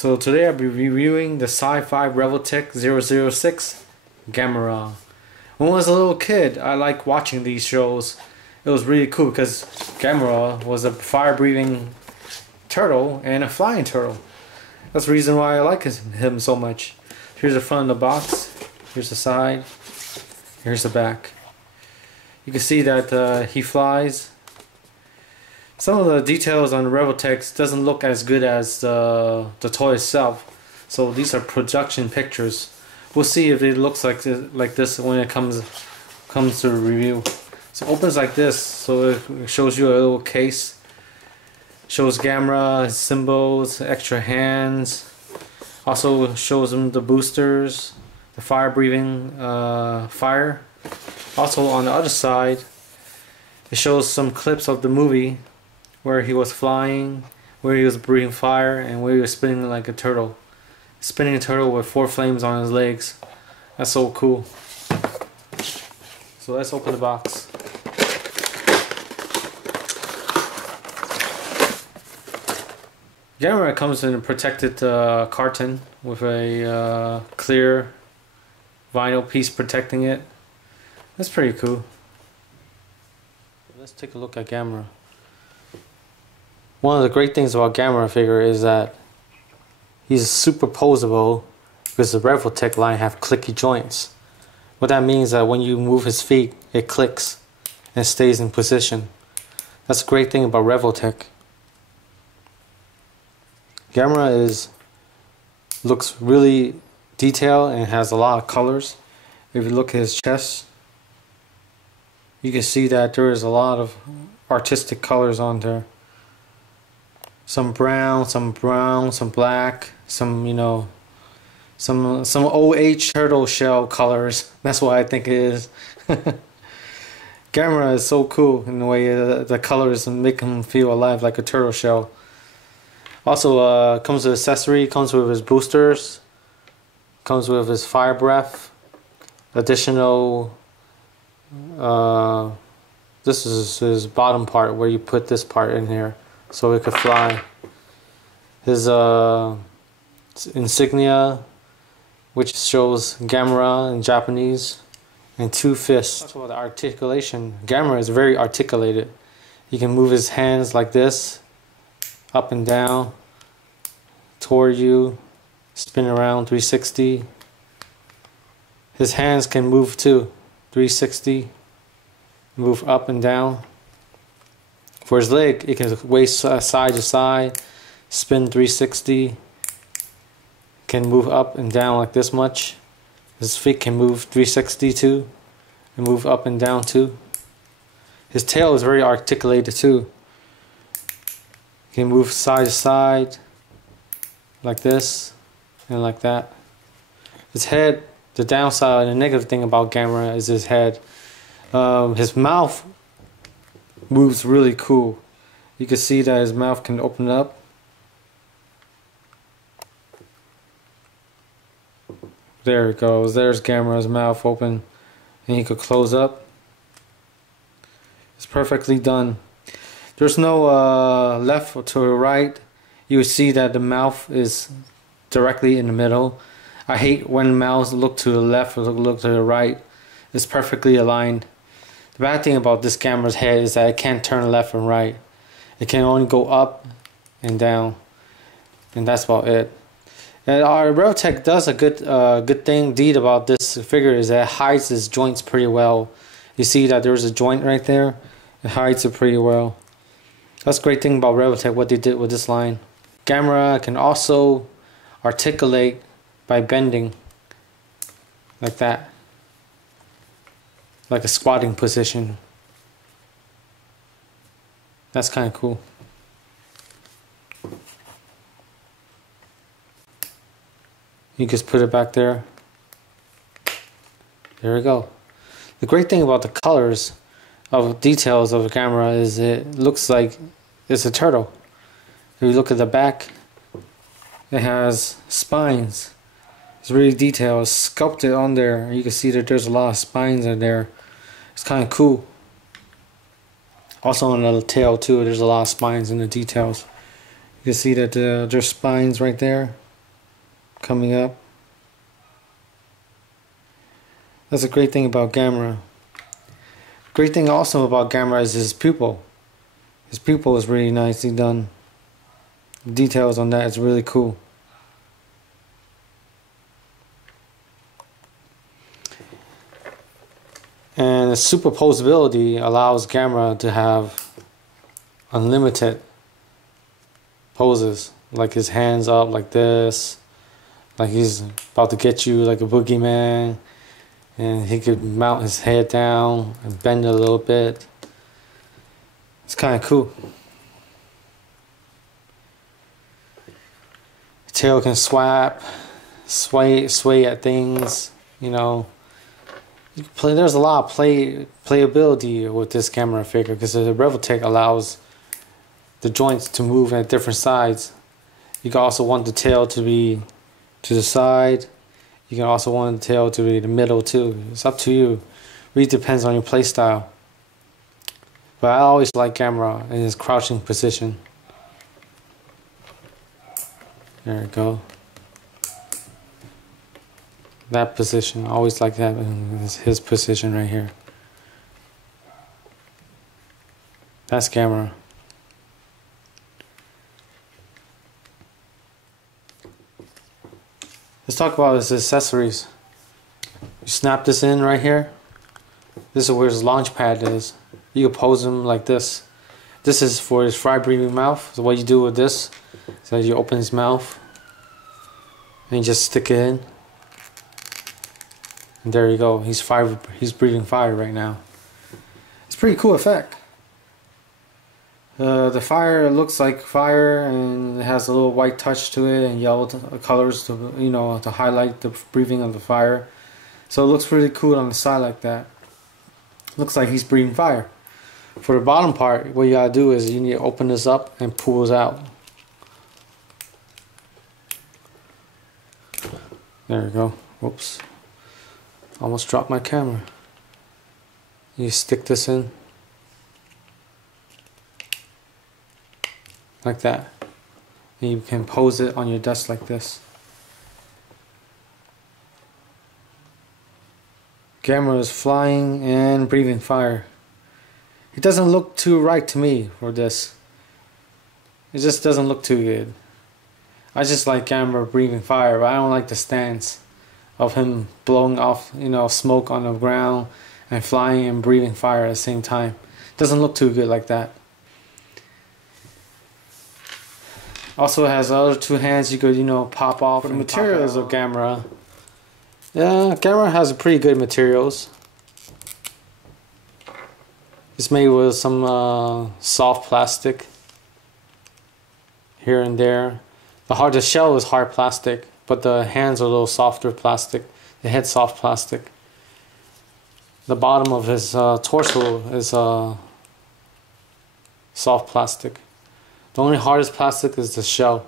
So today I'll be reviewing the Sci-Fi Revoltech 006 Gamera. When I was a little kid, I liked watching these shows. It was really cool because Gamera was a fire-breathing turtle and a flying turtle. That's the reason why I like him so much. Here's the front of the box. Here's the side. Here's the back. You can see that he flies. Some of the details on the Revoltech doesn't look as good as the toy itself. So these are production pictures. We'll see if it looks like this when it comes to review. So it opens like this, so it shows you a little case. Shows Gamera, symbols, extra hands. Also shows them the boosters, the fire breathing fire. Also on the other side, it shows some clips of the movie where he was flying, where he was breathing fire, and where he was spinning like a turtle. Spinning a turtle with 4 flames on his legs. That's so cool. So let's open the box. Gamera comes in a protected carton with a clear vinyl piece protecting it. That's pretty cool. Let's take a look at Gamera. One of the great things about Gamera figure is that he's superposable because the Revoltech line have clicky joints. What that means is that when you move his feet, it clicks and stays in position. That's a great thing about Revoltech. Gamera looks really detailed and has a lot of colors. If you look at his chest, you can see that there is a lot of artistic colors on there. Some brown, some black, some some old age turtle shell colors. That's what I think it is. Gamera is so cool in the way the colors make him feel alive like a turtle shell. Also comes with accessory, comes with his boosters, comes with his fire breath, additional this is his bottom part where you put this part in here so it could fly. His insignia, which shows Gamera in Japanese, and 2 fists. Talk about the articulation. Gamera is very articulated. He can move his hands like this, up and down, toward you, spin around 360. His hands can move too, 360, move up and down. For his leg, it can waist side to side, spin 360, can move up and down like this much. His feet can move 360 too, and move up and down too. His tail is very articulated too. Can move side to side, like this, and like that. His head, the downside and the negative thing about Gamera is his head. His mouth moves really cool. You can see that his mouth can open up. There it goes. There's Gamera's mouth open, and he could close up. It's perfectly done. There's no left to right. You would see that the mouth is directly in the middle. I hate when mouths look to the left or look to the right. It's perfectly aligned. The bad thing about this Gamera's head is that it can't turn left and right. It can only go up and down, and that's about it. And our Revoltech does a good deed about this figure is that it hides his joints pretty well. You see that there's a joint right there. It hides it pretty well. That's a great thing about Revoltech, what they did with this line. Gamera can also articulate by bending like that, like a squatting position. That's kind of cool. You just put it back there. There we go. The great thing about the colors of details of Gamera is it looks like it's a turtle. If you look at the back, it has spines. It's really detailed, it's sculpted on there. You can see that there's a lot of spines in there. It's kind of cool. Also on the tail too, there's a lot of spines in the details. You can see that there's spines right there. coming up. That's a great thing about Gamera. Great thing also about Gamera is his pupil. His pupil is really nicely done. The details on that is really cool. And the superposability allows Gamera to have unlimited poses, like his hands up like this, like he's about to get you like a boogeyman, and he could mount his head down and bend it a little bit. It's kind of cool. Tail can sway at things, you know. You can play. There's a lot of playability with this Gamera figure because the Revoltech allows the joints to move at different sides. You can also want the tail to be to the side. You can also want the tail to be the middle too. It's up to you. Really depends on your play style. But I always like Gamera in his crouching position. There we go. That position, I always like that in his position right here. That's Gamera. Let's talk about his accessories. You snap this in right here. This is where his launch pad is. You can pose him like this. This is for his fry breathing mouth. So what you do with this is that you open his mouth and you just stick it in. And there you go. He's breathing fire right now. It's a pretty cool effect. The fire looks like fire and it has a little white touch to it and yellow colors to, you know, to highlight the breathing of the fire. So it looks really cool on the side like that. Looks like he's breathing fire. For the bottom part, what you gotta do is you need to open this up and pull this out. There you go. Whoops. Almost dropped my camera. You stick this in. Like that. And you can pose it on your desk like this. Gamera is flying and breathing fire. It doesn't look too right to me for this. It just doesn't look too good. I just like Gamera breathing fire, but I don't like the stance of him blowing off, you know, smoke on the ground and flying and breathing fire at the same time. It doesn't look too good like that. Also, it has the other two hands you could, you know, pop off. For the materials of Gamera, yeah, Gamera has pretty good materials. It's made with some soft plastic here and there. The shell is hard plastic, but the hands are a little softer plastic. The head's soft plastic. The bottom of his torso is soft plastic. The only hardest plastic is the shell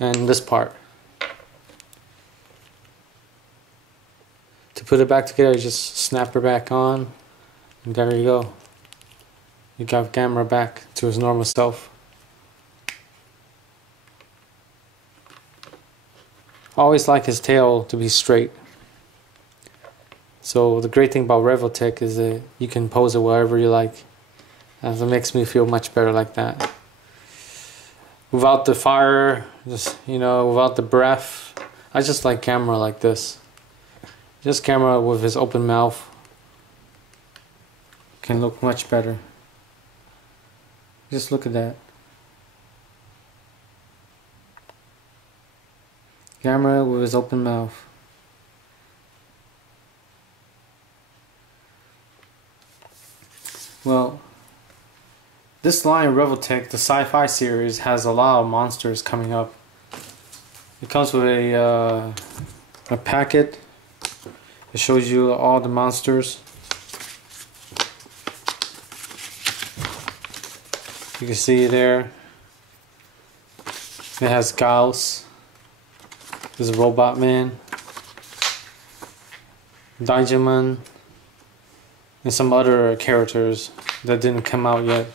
and this part. To put it back together, you just snap it back on, and there you go. You got Gamera back to his normal self. I always like his tail to be straight. So the great thing about Revoltech is that you can pose it wherever you like. And it makes me feel much better like that. Without the fire, just, you know, without the breath, I just like Gamera like this. Just Gamera with his open mouth can look much better. Just look at that. Gamera with his open mouth. Well, this line Revoltech, the Sci-Fi series, has a lot of monsters coming up. It comes with a packet. It shows you all the monsters. You can see there. It has Gauss. There's Robot Man, Digimon, and some other characters that didn't come out yet.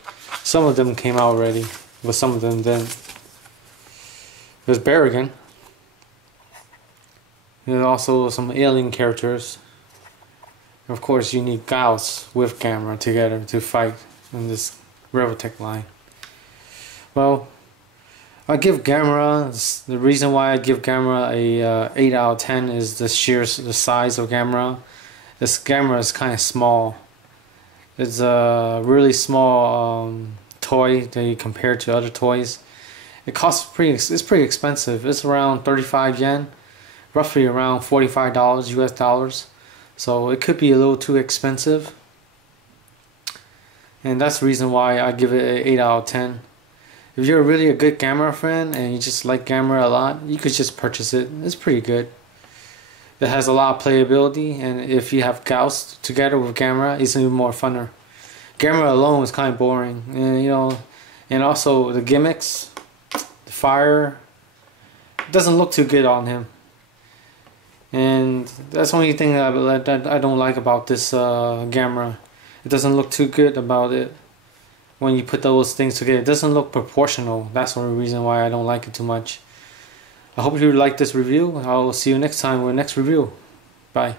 Some of them came out already, but some of them didn't. There's Barrigan. There's also some alien characters. Of course, you need Gauss with Gamera together to fight in this Revoltech line. Well, I give Gamera, the reason why I give Gamera a 8 out of 10 is the size of Gamera. This Gamera is kind of small. It's a really small toy that you compare to other toys. It costs it's pretty expensive. It's around 35 yen, roughly around $45 US dollars. So it could be a little too expensive. And that's the reason why I give it an 8 out of 10. If you're really a good Gamera fan and you just like Gamera a lot, you could just purchase it. It's pretty good. It has a lot of playability, and if you have Gauss together with Gamera, it's even more funner. Gamera alone is kind of boring, and and also the gimmicks, the fire, it doesn't look too good on him. And that's the only thing that I don't like about this Gamera. It doesn't look too good about it. When you put those things together, it doesn't look proportional. That's the only reason why I don't like it too much. I hope you like this review. I'll see you next time with the next review. Bye.